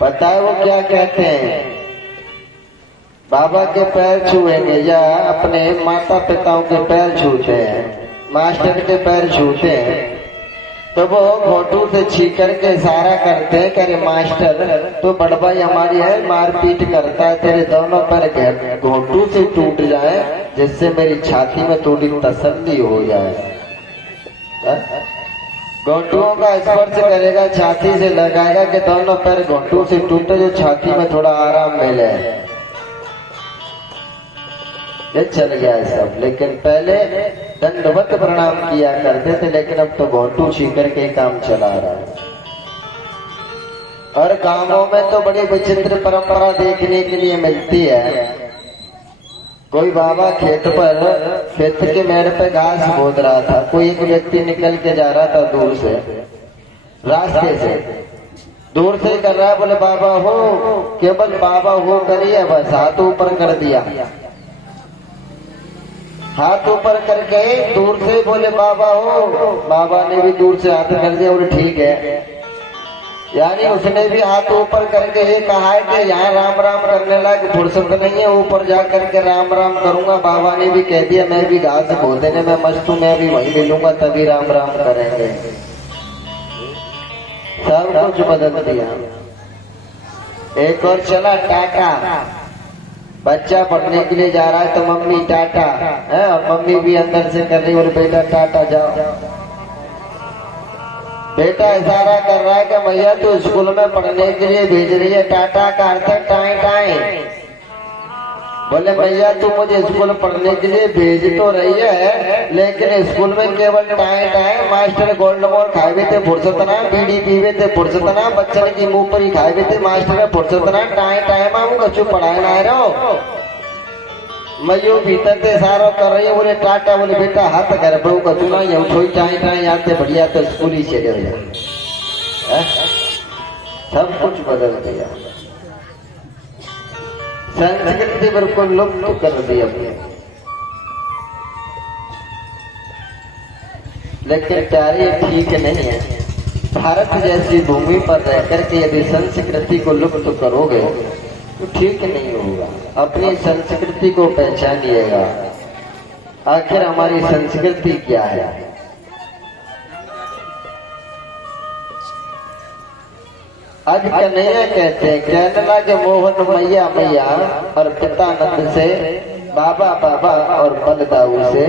पता है वो क्या कहते हैं? बाबा के पैर छुएंगे या अपने माता पिताओं के पैर छूते हैं, मास्टर के पैर छूते हैं, तो वो घोटू से छीकर के इशारा करते हैं कि अरे मास्टर तो बड़ भाई हमारी है, मारपीट करता है, तेरे दोनों पैर घोटू से टूट जाए जिससे मेरी छाती में थोड़ी तसल्ली हो जाए। घोटुओं का स्पर्श करेगा, छाती से लगाएगा कि दोनों पैर घोटू से टूटे, जो छाती में थोड़ा आराम मिले। ये चल गया है सब, लेकिन पहले दंडवत प्रणाम किया करते थे, लेकिन अब तो घोटू छीकर के काम चला रहा है। और गांवों में तो बड़ी विचित्र परंपरा देखने के लिए मिलती है। कोई बाबा खेत के मेड़ पे घास बोद रहा था, कोई एक व्यक्ति निकल के जा रहा था दूर से, रास्ते से दूर से कर रहा है, बोले बाबा हो, केवल बाबा हो करिए, बस हाथ ऊपर कर दिया, हाथ ऊपर करके दूर से बोले बाबा हो, बाबा ने भी दूर से हाथ कर दिया, बोले ठीक है। यानी उसने भी हाथ ऊपर करके ये कहा है कि यहाँ राम राम करने लायक फुर्सत नहीं है, ऊपर जा करके राम राम करूंगा। बाबा ने भी कह दिया मैं भी घास बो देने में मस्त हूँ, मैं भी वहीं मिलूंगा, तभी राम राम करेंगे। सब कुछ बदल दिया। एक और चला टाटा, बच्चा पढ़ने के लिए जा रहा है तो मम्मी टाटा है, और मम्मी भी अंदर से कर रही है, और बेटा टाटा जाओ। बेटा इशारा कर रहा है कि भैया तो स्कूल में पढ़ने के लिए भेज रही है, टाटा का अर्थ है टाई टाई। बोले भैया तू मुझे स्कूल पढ़ने के लिए भेज तो रही है, लेकिन स्कूल में केवल टाई टाई, मास्टर गोल्ड मोर खाए भी थे फुर्सत ना, बीड़ी पीवे थे फुर्सत ना, बच्चन की मुंह पर ही खाए भी थे मास्टर फुर्सत ना, टाई टाई मामू कछु पढ़ाए ना रहो। मयो भीतर से इशारा कर रही है, बोले टाटा, बोले बेटा हाथ कर बहू का चुना ये उठोई टाई टाई आते बढ़िया तो स्कूल ही चले जाए। सब कुछ बदल गया, संस्कृति बिल्कुल लुप्त कर दी अपने। लेकिन प्यारे ठीक नहीं है, भारत जैसी भूमि पर रहकर के यदि संस्कृति को लुप्त करोगे तो ठीक नहीं होगा। अपनी संस्कृति को पहचानिएगा, आखिर हमारी संस्कृति क्या है। आज कन्हैया कहते हैं, कहने लगे मोहन मैया मैया, और पितानंद से बाबा बाबा, और बलदाऊ से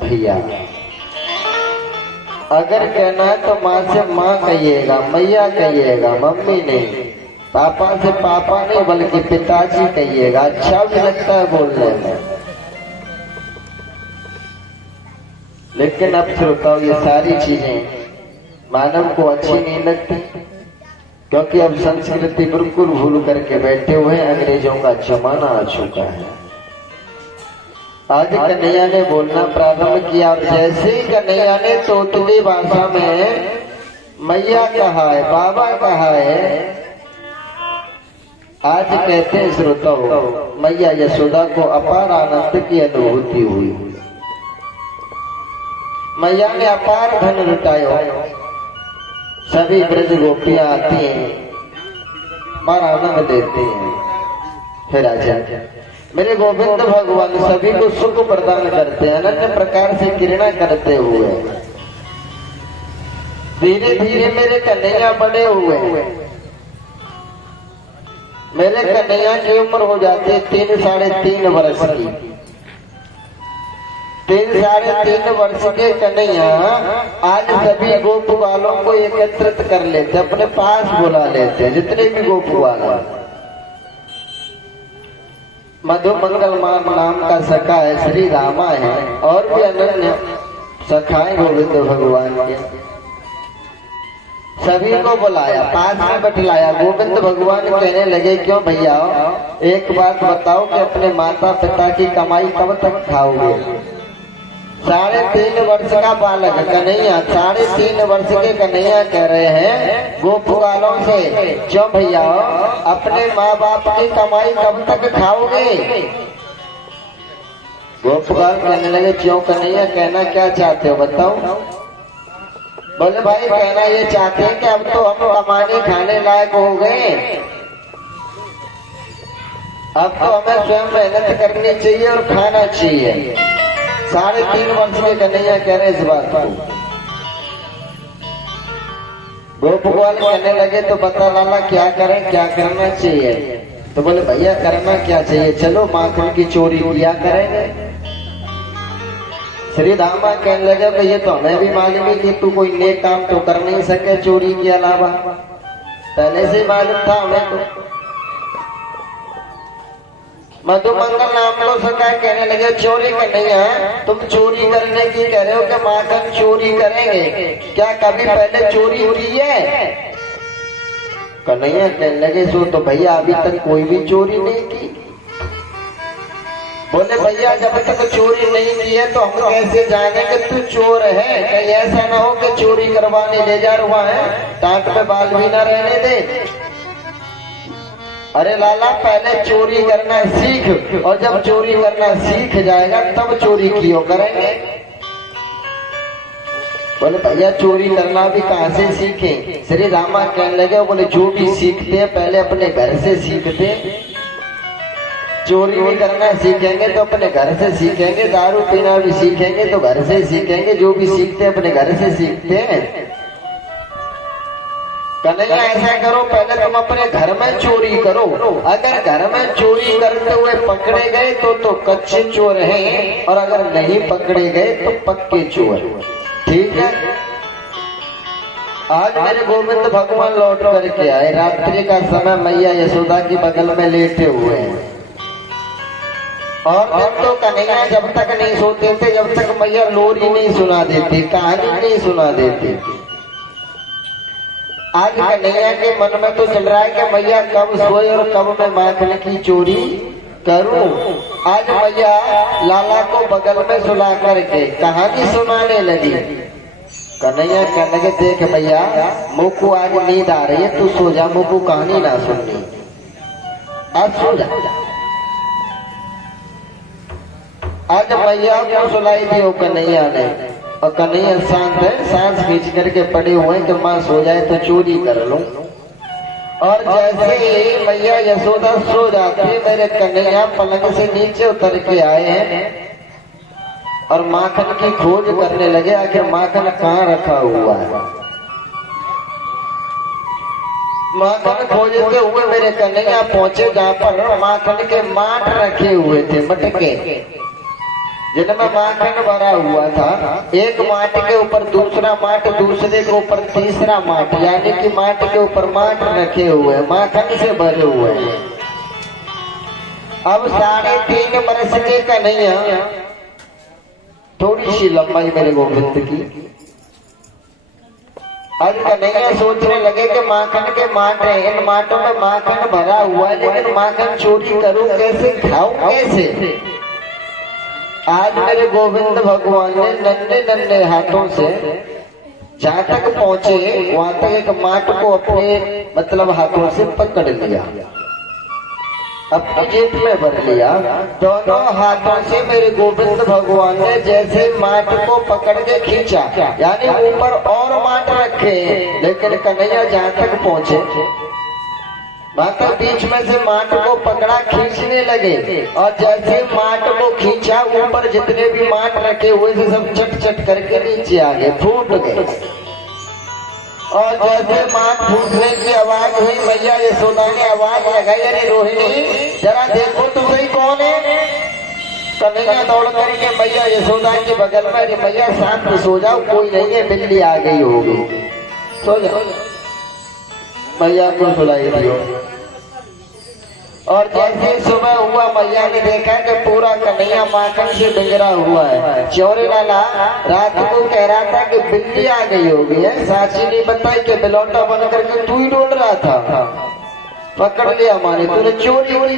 भैया। अगर कहना है तो माँ से माँ कहिएगा, मैया कहिएगा, मम्मी नहीं। पापा से पापा नहीं बल्कि पिताजी कहिएगा, अच्छा भी लगता है बोलने में। लेकिन अब श्रोताओ ये सारी चीजें मानव को अच्छी नहीं लगती, क्योंकि अब संस्कृति बिल्कुल भूल करके बैठे हुए हैं। अंग्रेजों का जमाना आ चुका है। आज कन्हैया ने बोलना प्रारंभ किया, और जैसे ही कन्हैया ने तोतली भाषा में मैया कहा है, बाबा कहा है, आज कहते हैं श्रोताओ मैया यशोदा को अपार आनंद की अनुभूति हुई। मैया ने अपार धन लुटायो, सभी ब्रज गोपियां आती हैं, अपार आनंद देते हैं। फिर राजा मेरे गोविंद भगवान सभी को सुख प्रदान करते हैं, अनन्य प्रकार से किरणा करते हुए। धीरे धीरे मेरे कन्हैया बड़े हुए, मेरे कन्हैया की उम्र हो जाती है 3 साढ़े 3 वर्ष की। 3 साढ़े 3 वर्ष के कन्हैया आज सभी गोप वालों को एकत्रित कर लेते, अपने पास बुला लेते, जितने भी गोप वाला। मधु मंगल नाम का सखा है, श्री रामा है, और भी अनन्य सखाएं गोविंद भगवान के। सभी को बुलाया, पास में बैठलाया। गोविंद भगवान कहने लगे क्यों भैया, एक बात बताओ कि अपने माता पिता की कमाई कब तक खाओगे। 3.5 वर्ष का बालक कन्हैया, 3.5 वर्ष के कन्हैया कह रहे हैं गोप वालों से, क्यों भैया अपने माँ बाप की कमाई कब तक खाओगे। गोपवाल कहने लगे क्यों कन्हैया, कहना क्या चाहते हो बताओ। बोले भाई कहना ये चाहते हैं कि अब तो हम कमाने खाने लायक हो गए, अब तो हमें स्वयं मेहनत करनी चाहिए और खाना चाहिए। 3.5 वर्ष के कन्हैया कह रहे इस बात को। गोपगोपाल कहने लगे तो बता लाला क्या करें, क्या करना चाहिए? तो बोले भैया करना क्या चाहिए, चलो माखन की चोरी किया करेंगे। श्री धामा कहने लगे कि ये तो हमें भी मालूम है कि तू कोई नेक काम तो कर नहीं सके चोरी के अलावा, पहले से मालूम था हमें। तो मधुमंगल नाम लो सका कहने लगे चोरी कन्हैया तुम चोरी करने की कह रहे हो कि माखन चोरी करेंगे, क्या कभी पहले चोरी की है? कन्हैया कहने लगे सो तो भैया अभी तक कोई भी चोरी नहीं की। बोले भैया जब तक चोरी नहीं की है तो हम कैसे जानेंगे तू चोर है? कहीं ऐसा ना हो कि चोरी करवाने ले जा रहा है, टाट पे बाल भी ना रहने दे। अरे लाला पहले चोरी करना सीख, और जब चोरी करना सीख जाएगा तब चोरी कियो करेंगे। बोले भैया चोरी करना भी कहाँ से सीखे? श्री रामा कहने लगे बोले जो भी सीखते हैं पहले अपने घर से सीखते हैं। चोरी भी करना सीखेंगे तो अपने घर से सीखेंगे, दारू पीना भी सीखेंगे तो घर से सीखेंगे, जो भी सीखते हैं अपने घर से सीखते हैं। कन्हैया ऐसा करो पहले तुम अपने घर में चोरी करो, अगर घर में चोरी करते हुए पकड़े गए तो कच्चे चोर हैं, और अगर नहीं पकड़े गए तो पक्के चोर। ठीक है। आज मेरे गोविंद भगवान लौट करके आए, रात्रि का समय मैया यशोदा के बगल में लेटे हुए हैं। और जब तो कन्हैया जब तक नहीं सोते थे जब तक मैया लोरी नहीं सुना देती, कहानी नहीं सुना देती। आज कन्हैया के मन में तो चल रहा है कि मैया कब सोए और कब मैं माखन की चोरी करूं। आज मैया लाला को बगल में सुला करके कहानी सुनाने लगी। कन्हैया कहने लगे देख भैया मुझको आज नींद आ रही है, तू सो जा, मुझको कहानी ना सुननी, आज सो जा। आज मैया को सुलाई दियो कन्हैया ने, और कन्हैया शांत है, सांस खींच करके पड़े हुए कि माँ सो जाए तो चोरी कर लूं। और जैसे ही मैया यशोदा सो जाती मेरे कन्हैया पलंग से नीचे उतर के आए हैं और माखन की खोज करने लगे, आखिर माखन कहाँ रखा हुआ है। माखन खोजते हुए मेरे कन्हैया पहुंचे जहाँ पर माखन के माठ रखे हुए थे, मटके जिनमें माखन भरा हुआ था। एक माट के ऊपर दूसरा माट, दूसरे के ऊपर तीसरा माट, यानी कि माट के ऊपर माट रखे हुए माखन से भरे हुए। अब 3.5 वर्ष के कन्हैया, थोड़ी सी लंबाई मेरे गोविंद की। अब कन्हैया सोचने लगे कि माखन के माट है, इन माटों में माखन भरा हुआ है, लेकिन माखन चोरी करूं कैसे, खाऊं कैसे। आज मेरे गोविंद भगवान ने नन्हे नन्हे हाथों से जहाँ तक पहुंचे वहां तक एक माट को अपने मतलब हाथों से पकड़ लिया, अपनी जेब में भर लिया। दोनों हाथों से मेरे गोविंद भगवान ने जैसे माट को पकड़ के खींचा, यानी ऊपर और माट रखे, लेकिन कन्हैया जहाँ तक पहुंचे माता बीच में से माट को पकड़ा, खींचने लगे, और जैसे माट को खींचा ऊपर जितने भी माट रखे हुए थे सब चट चट करके नीचे आ गए, फूट गए। और जैसे माट फूटने की आवाज हुई मैया यशोदा ने आवाज लगाई, अरे रोहिणी जरा देखो तो सही कौन है। कन्हैया दौड़ करके मैया यशोदा के बगल में, अरे मैया शांत सो जाओ, कोई नहीं है, बिल्ली आ गई होगी, सो जाओ। मैया को सुलाई दियो। और जैसे सुबह हुआ मैया ने देखा कि पूरा कन्हैया माखन से बिगड़ा हुआ है। चौरे लाला रात को कह रहा था कि बिल्ली आ गई होगी, है साची नहीं बताई कि बिलौटा बन करके तू ही डोल रहा था, पकड़ लिया माने तूने चोरी हुई।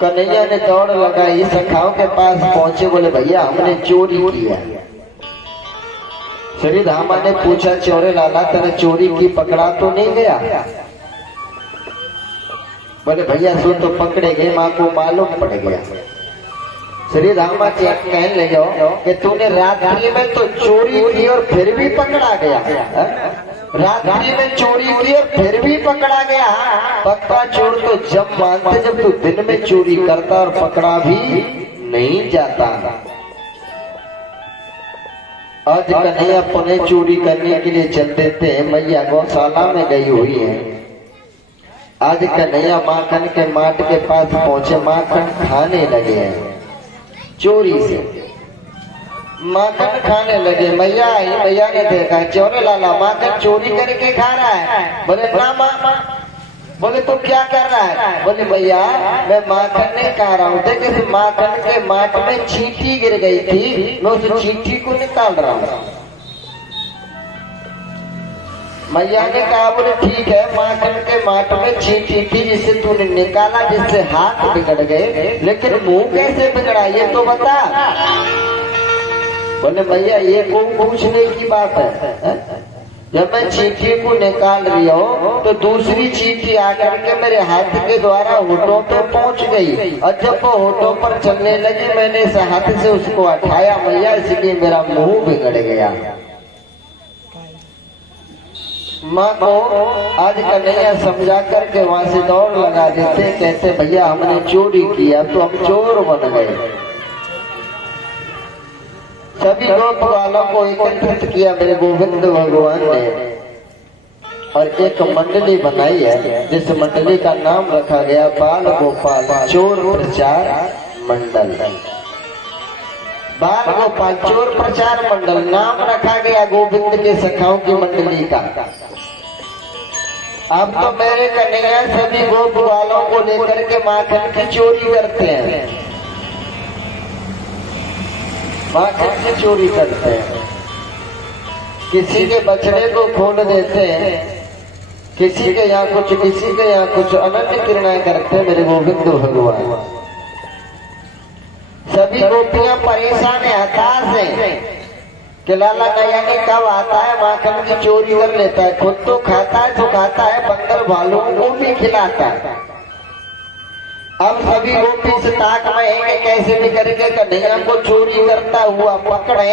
कन्हैया ने दौड़ लगाई, सखाओं के पास पहुंचे, बोले भैया हमने चोरी किया। श्री धामा ने पूछा चौरे लाला तने चोरी की पकड़ा तो नहीं गया? बोले भैया सो तो पकड़े गए, माँ को मालूम पड़ गया। श्री धामा कहने लगे कि तूने रात्रि में तो चोरी की और फिर भी पकड़ा गया। रात्रि में चोरी की और फिर भी पकड़ा गया। पक्का चोर तो जब मानते जब तू दिन में चोरी करता और पकड़ा भी नहीं जाता। आज कन्हैया पुणे चोरी करने के लिए चल देते हैं। मैया गौशाला में गई हुई है। आज कन्हैया माखन के माट के पास पहुंचे, माखन खाने लगे हैं चोरी से, माखन खाने लगे। मैया आई, मैया ने देखा चोरे लाला माखन चोरी करके खा रहा है। बोले ना मामा, बोले तो क्या कर रहा है? बोले भैया मैं माखन नहीं खा रहा हूँ, देखिए माखन के माट में चींटी गिर गई थी, मैं उस चींटी को निकाल रहा हूँ। मैया ने कहा बोले ठीक है, माखन के माट में चींटी थी जिससे तूने निकाला, जिससे हाथ बिगड़ गए, लेकिन मुंह कैसे बिगड़ा ये तो बता। बोले भैया ये कोई पूछने की बात है? जब मैं चींटी को निकाल रही हूँ तो दूसरी चींटी आकर के मेरे हाथ के द्वारा होठों पे पहुंच गई, और जब वो होठों पर चलने लगी मैंने इस हाथ से उसको हटाया मैया, इसलिए मेरा मुंह बिगड़ गया। माँ को आज कन्हैया समझा करके वहां से दौड़ लगा देते, कहते भैया हमने चोरी किया तो हम चोर बन गए। सभी गोप वालों को एकत्रित किया मेरे गोविंद भगवान ने, और एक मंडली बनाई है जिस मंडली का नाम रखा गया बाल गोपाल चोर प्रचार मंडल। बाल गोपाल चोर प्रचार मंडल नाम रखा गया गोविंद के सखाओं की मंडली का। अब तो मेरे कन्हैया सभी गोप वालों को लेकर के माखन की चोरी करते हैं, माखन की चोरी करते हैं। किसी के बछड़े को खोल देते हैं, किसी के यहाँ कुछ, किसी के यहाँ कुछ, अनन्य क्रीड़ाएं करते हैं मेरे गोविंद भगवान। सभी गोपियां परेशान है, हताश है कि लाला नया ने कब आता है, माखन की चोरी कर लेता है, खुद तो खाता है तो खाता है, बंदर भालू को भी खिलाता है। अब सभी गोपी इस ताक में है कि कैसे भी करके कन्हैया को चोरी करता हुआ पकड़े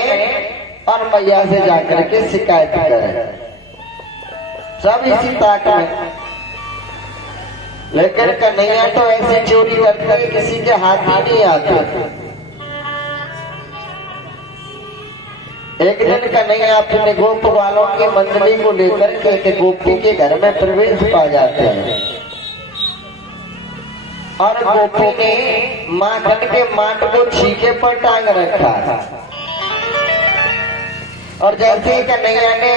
और मैया से जाकर के शिकायत करें। सब इसी ताक में, लेकिन कन्हैया तो ऐसे चोरी करते हैं किसी के हाथ ही नहीं आते। एक दिन कन्हैया अपने गोप वालों की मंडली को लेकर के एक गोपी के घर में प्रवेश पा जाते हैं, और गोपी ने माखन के माट को छीके पर टांग रखा था। और जैसे ही कन्हैया ने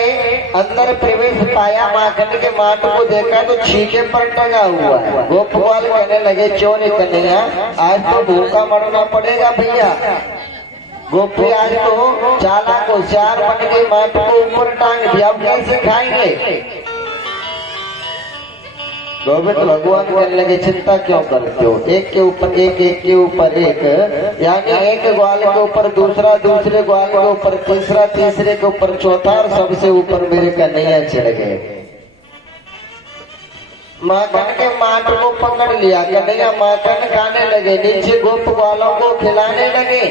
अंदर प्रवेश पाया, माखन के माट को देखा तो छीके पर टंगा हुआ है। गोपवाल कहने लगे चोर कन्हैया आज तो भूखा मरना पड़ेगा भैया। गोपी आज तो चालाक होशियार बन गई, माट को ऊपर टांग दिया, अब कैसे खाएंगे? गोविंद भगवान कहने लगे चिंता क्यों करते हो, एक के ऊपर एक, एक के ऊपर एक, यानी एक ग्वाल के ऊपर दूसरा, दूसरे ग्वाल के ऊपर तीसरा, तीसरे के ऊपर चौथा, और सबसे ऊपर मेरे कन्हैया चढ़ गए। माखन के माट को पकड़ लिया, कन्हैया माखन खाने लगे, नीचे गोप वालों को खिलाने लगे।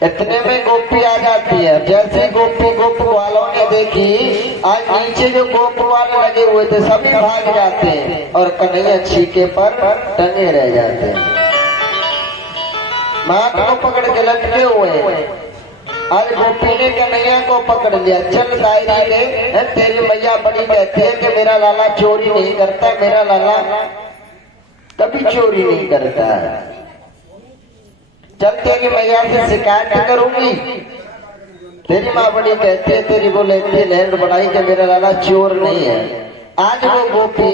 इतने में गोपी आ जाती है। जैसे गोपी गोप वालों ने देखी आज नीचे जो गोप वाले लगे हुए थे सभी भाग जाते हैं, और कन्हैया छीके पर टंगे रह जाते हैं, माट को पकड़ के लटके हुए। आज गोपी ने कन्हैया को पकड़ लिया, चल दायरी ले, तेरी मैया बड़ी कहती है कि मेरा लाला चोरी नहीं करता, मेरा लाला कभी चोरी नहीं करता है, चल तेरी मैया से शिकायत करूंगी। तेरी माँ बड़ी कहती है, तेरी वो लेती है लहर बढ़ाई कि मेरा लाला चोर नहीं है। आज वो गोपी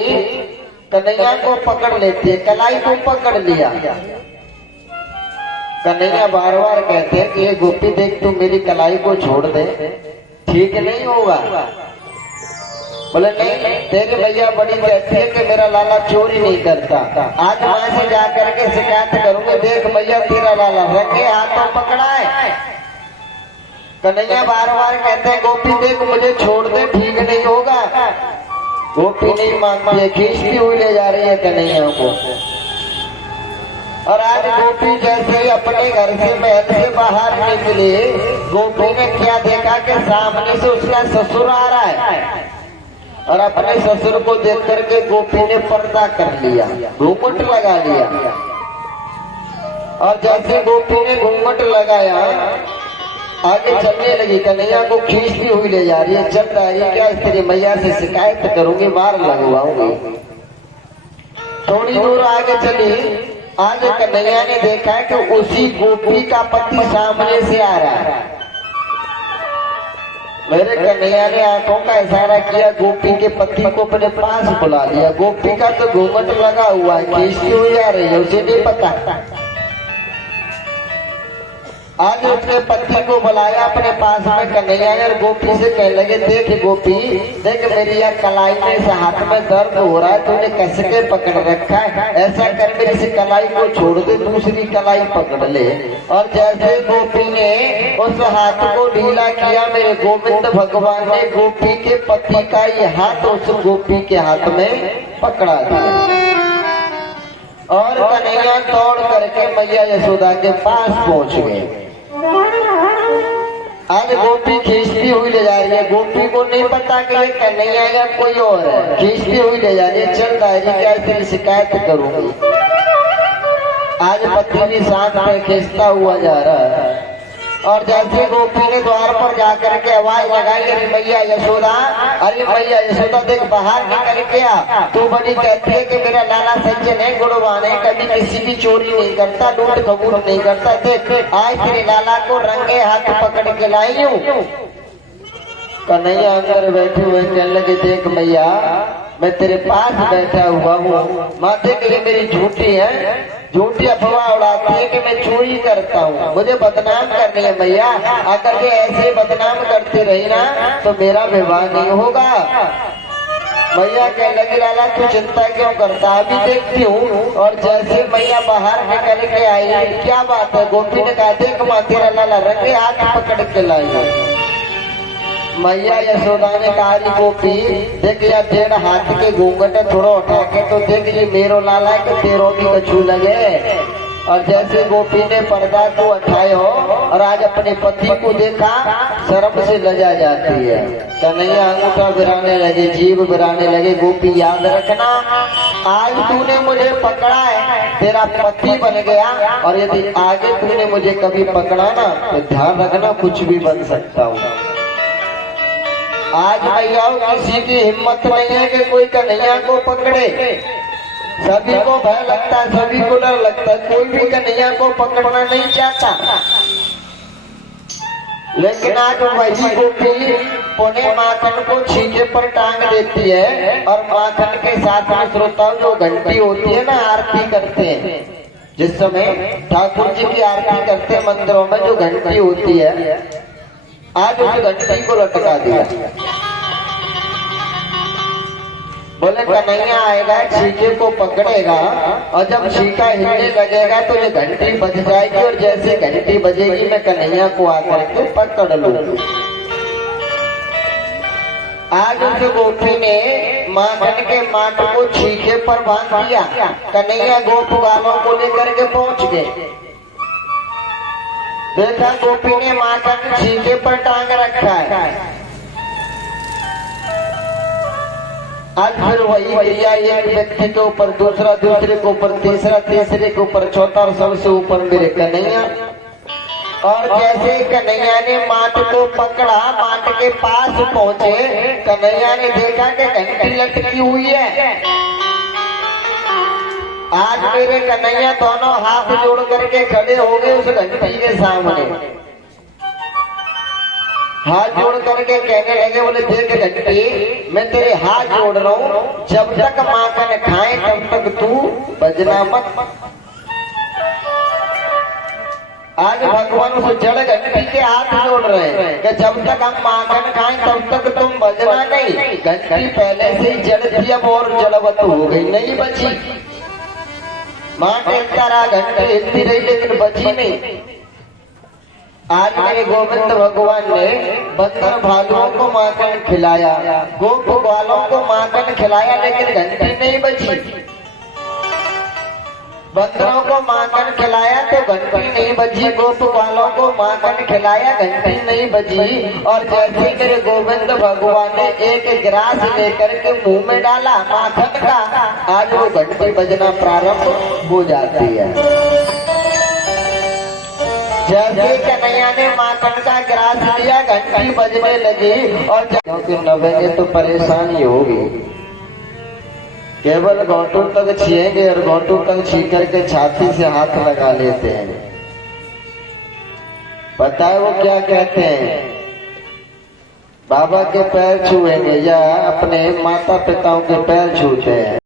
कन्हैया को पकड़ लेती है, कलाई को पकड़ लिया। कन्हैया बार बार कहते हैं कि ये गोपी देख तू मेरी कलाई को छोड़ दे, ठीक नहीं होगा। बोले नहीं, तेरी भैया बड़ी कहती है कि मेरा लाला चोरी नहीं करता, आज वहां से जाकर के शिकायत करूंगे, देख भैया तेरा लाला रंगे हाथों पकड़ा है। कन्हैया बार बार कहते हैं गोपी देख मुझे छोड़ दे, ठीक नहीं होगा। गोपी नहीं मानती है, खींचती हुई ले जा रही है कन्हैया को। और आज गोपी जैसे ही अपने घर से महल से बाहर निकली, गोपी ने क्या देखा कि सामने से उसका ससुर आ रहा है और अपने ससुर को देख करके गोपी ने पर्दा कर लिया, घूंघट लगा लिया। और जैसे गोपी ने घूंघट लगाया आगे चलने लगी, कन्हैया को खींचती हुई ले जा रही है। चल रही है, क्या तेरी मैया से शिकायत करूंगी, मार लगवाऊंगी। थोड़ी दूर आगे चली, आज कन्हैया ने देखा कि उसी गोपी का पति सामने से आ रहा है। मेरे कन्हैया ने आंखों का इशारा किया, गोपी के पति को अपने पास बुला लिया। गोपी का तो घूंघट लगा हुआ है, खींचती हुई आ रही है, उसे नहीं पता। आज उसने पति को बुलाया अपने पास में कन्हैया और गोपी से कहने लगे, देख गोपी, देख मेरी यह कलाई में इस हाथ में दर्द हो रहा है, तूने कस के पकड़ रखा है, ऐसा कर मेरी इस कलाई को छोड़ दे, दूसरी कलाई पकड़ ले। और जैसे गोपी ने उस हाथ को ढीला किया, मेरे गोविंद भगवान ने गोपी के पति का ये हाथ उस गोपी के हाथ में पकड़ा दिया और कन्हैया दौड़ करके मैया यशोदा के पास पहुंच गए। आज गोपी खींचती हुई ले जा रही है, गोपी को नहीं पता कि ये कन्हैया या कोई और है, खींचती हुई ले जा रही है। चल रही क्या तेरी शिकायत करूंगी। आज पति भी साथ में खींचता हुआ जा रहा है और जैसे गोपी ने द्वार पर जाकर के आवाज लगाई, अरे मैया यशोदा, अरे मैया यशोदा देख बाहर निकल के आ। तू बड़ी कहती है कि मेरा लाला सज्जन है, गुणवान है, कभी किसी की चोरी नहीं करता, लूट खबूर नहीं करता। देख आज तेरे लाला को रंगे हाथ पकड़ के लाई हूँ। कन्हैया अंदर बैठे हुए कहने लगे, देख मैया मैं तेरे पास बैठा हुआ हूँ, माथे के लिए मेरी झूठी है, झूठी अफवाह उड़ाती है कि मैं चोरी करता हूँ, मुझे बदनाम करनी है मैया। अगर ये ऐसे बदनाम करती रही ना तो मेरा विवाह नहीं होगा। मैया कहने लगी, लाला तू चिंता क्यों करता, अभी देखती हूँ। और जैसे मैया बाहर निकल के आई, क्या बात है, गोपी ने कहा, देख माँ तेरा लाला रंगे हाथ पकड़ के लाई। मैया यशोदा ने कहा, गोपी देख यार, 1.5 हाथ के घूंघट थोड़ा उठा के तो देख, ये मेरो लाला है कि तेरो भी कछू लगे। और जैसे गोपी ने पर्दा को उठाए हो और आज अपने पति को देखा, शर्म से लजा जाती है। कन्हैया अंगूठा बिराने लगे, जीभ बिराने लगे। गोपी याद रखना, आज तूने मुझे पकड़ा है, तेरा पति बन गया, और यदि आगे तूने मुझे कभी पकड़ा ना तो ध्यान रखना कुछ भी बन सकता हूँ। आज भैया किसी की हिम्मत नहीं है कि कोई कन्हैया को पकड़े, सभी को भय लगता है, सभी को डर लगता है, कोई भी कन्हैया को पकड़ना नहीं चाहता। लेकिन आज वही गोपी पुणे माखन को छीके पर टांग देती है और माखन के साथ में श्रोताओं जो घंटी होती है ना, आरती करते हैं। जिस समय ठाकुर जी की आरती करते हैं मंदिरों में, जो घंटी होती है, आज उस घंटी को लटका दिया। बोले कन्हैया आएगा, छीके को पकड़ेगा और जब छीका हिलने लगेगा तो ये घंटी बज जाएगी और जैसे घंटी बजेगी मैं कन्हैया को आकर के पकड़ लूंगी। आज उस गोपी ने माखन के माट को छीके पर बांध दिया। कन्हैया गोप गालों को लेकर के पहुंच गए। देखा गोपी ने माखन छीके पर टांग रखा है। आज फिर वही भैया, एक व्यक्ति के ऊपर दूसरा, दूसरे के ऊपर तीसरा, तीसरे के ऊपर चौथा और सबसे ऊपर मेरे कन्हैया। और जैसे कन्हैया ने माट को पकड़ा, माट के पास पहुंचे, कन्हैया ने देखा कि घंटी लटकी हुई है। आज मेरे कन्हैया दोनों हाथ जोड़ करके खड़े हो गए उस घंटी के सामने, हाथ जोड़ करके कहने लगे, बोले देख घंटी, मैं तेरे हाथ जोड़ रहा हूँ, जब तक माखन खाए तब तक तू बजना मत। आज भगवान उस जड़ घंटी के हाथ जोड़ रहे हैं कि जब तक हम माखन खाएं तब तक तुम बजना नहीं। घंटी पहले से ही जड़ थी, अब और जड़वत हो गई, नहीं बची। माँ के तरह घंटी हिलती रही लेकिन बची नहीं। आज मेरे गोविंद भगवान ने बंदर भालुओं को माखन खिलाया, गोप ग्वालों को माखन खिलाया, लेकिन घंटी नहीं बची। बंदरों को माखन खिलाया तो घंटी नहीं बजी, गोपवालों को माखन खिलाया घंटी नहीं बजी। और जैसे मेरे गोविंद भगवान ने एक गिलास लेकर के मुंह में डाला माखन का, आज वो घंटी बजना प्रारंभ हो जाती है। जैसे कन्हैया ने माखन का गिलास लिया घंटी बजने लगी। और क्योंकि नवेंगे तो परेशानी होगी, केवल घोंटू तक छीएंगे और घोंटू तक छी करके छाती से हाथ लगा लेते हैं। पता है वो क्या कहते हैं? बाबा के पैर छुएंगे या अपने माता पिताओं के पैर छूते हैं।